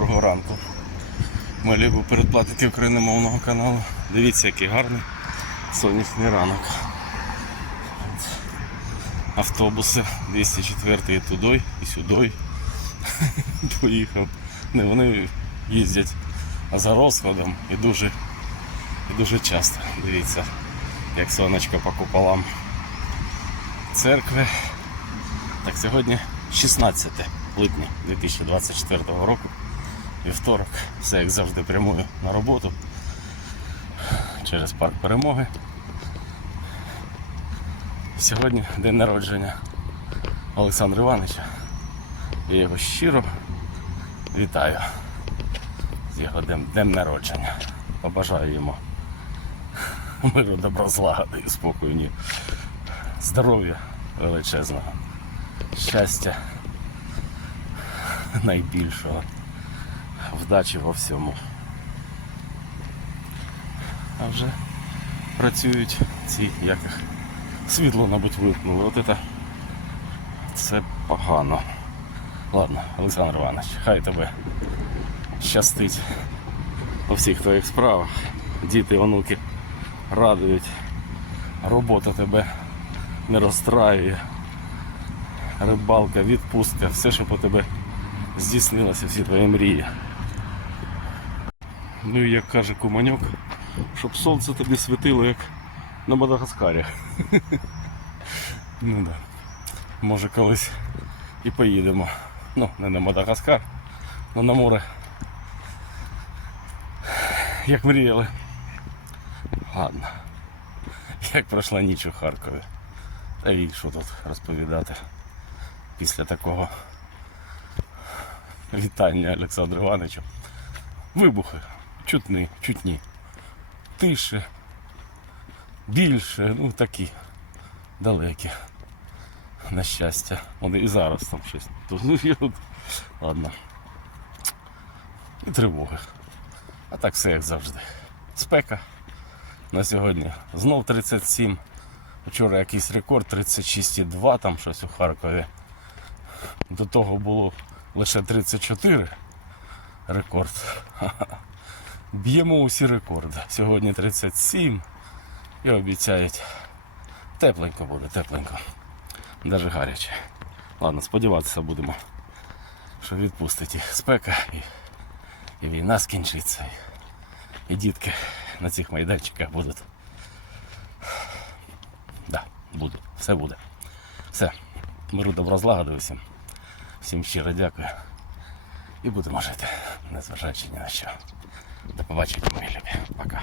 Доброго ранку. Ми любимо передплатити україномовного каналу. Дивіться, який гарний сонячний ранок. Автобуси 204 і туди, і сюди. Поїхав. Не, вони їздять за розкладом і дуже, і дуже часто. Дивіться, як сонечко по куполам церкви. Так, сьогодні 16 липня 2024 року. Вівторок. Все як завжди прямую на роботу через парк перемоги. Сьогодні день народження Олександра Івановича. Я його щиро вітаю з його днем, днем народження. Побажаю йому миру, добра, злагоди і спокою, здоров'я величезного, щастя найбільшого, вдачі во всьому. А вже працюють ці, як світло, мабуть, вимкнули. От це, це погано. Ладно, Олександр Іванович, хай тебе щастить у всіх твоїх справах. Діти, онуки радують. Робота тебе не розстраює. Рибалка, відпустка, все, що по тебе здійснилося, всі твої мрії. Ну і як каже Куманьок, щоб сонце тобі світило, як на Мадагаскарі. ну да. Може колись і поїдемо. Ну, не на Мадагаскар, але на море. Як мріяли. Ладно. Як пройшла ніч у Харкові. Та і що тут розповідати після такого вітання Олександру Івановичу. Вибухи. Чутні, чутні. Тише. Більше, ну такі далекі. На щастя. От і зараз там щось. Ну, Ладно. І тривоги. А так все як завжди. Спека на сьогодні. Знов 37. Вчора якийсь рекорд 36,2 там щось у Харкові. До того було лише 34 рекорд. Б'ємо усі рекорди. Сьогодні 37 і обіцяють тепленько буде, тепленько. Даже гаряче. Ладно, сподіватися будемо, що відпустить і спека і, і війна скінчиться. І, і дітки на цих майданчиках будуть. Да, буде, все буде. Все. Миру добра злагоди усім. Всім щиро дякую і будемо жити, незважаючи ні на що. До побачення, мої любі. Пока.